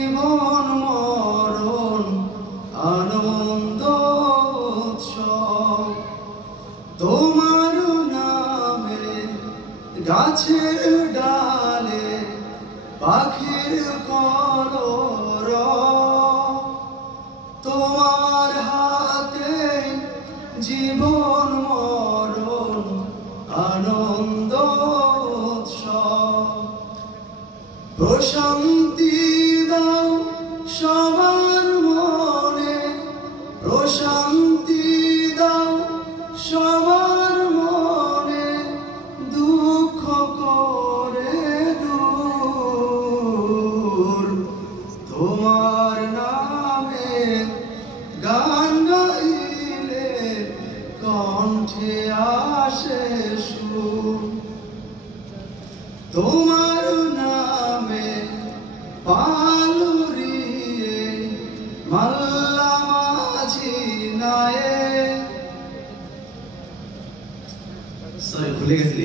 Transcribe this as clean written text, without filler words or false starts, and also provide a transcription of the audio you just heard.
জীবন মরণ আনন্দ উৎসব তোমার নামে গাছের ডালে পাখির কলরব তোমার হাতে জীবন মরণ আনন্দ উৎসব প্রশান্তি দাও সবার মনে প্রশান্তি দাও সবার মনে দুঃখ করে দূর তোমার নামে গান গাইলে কণ্ঠে আসে সুর তোমার নামে পালুরিয়ে মাল্লা মাঝি নায়ে সরি ভুলে গেছি।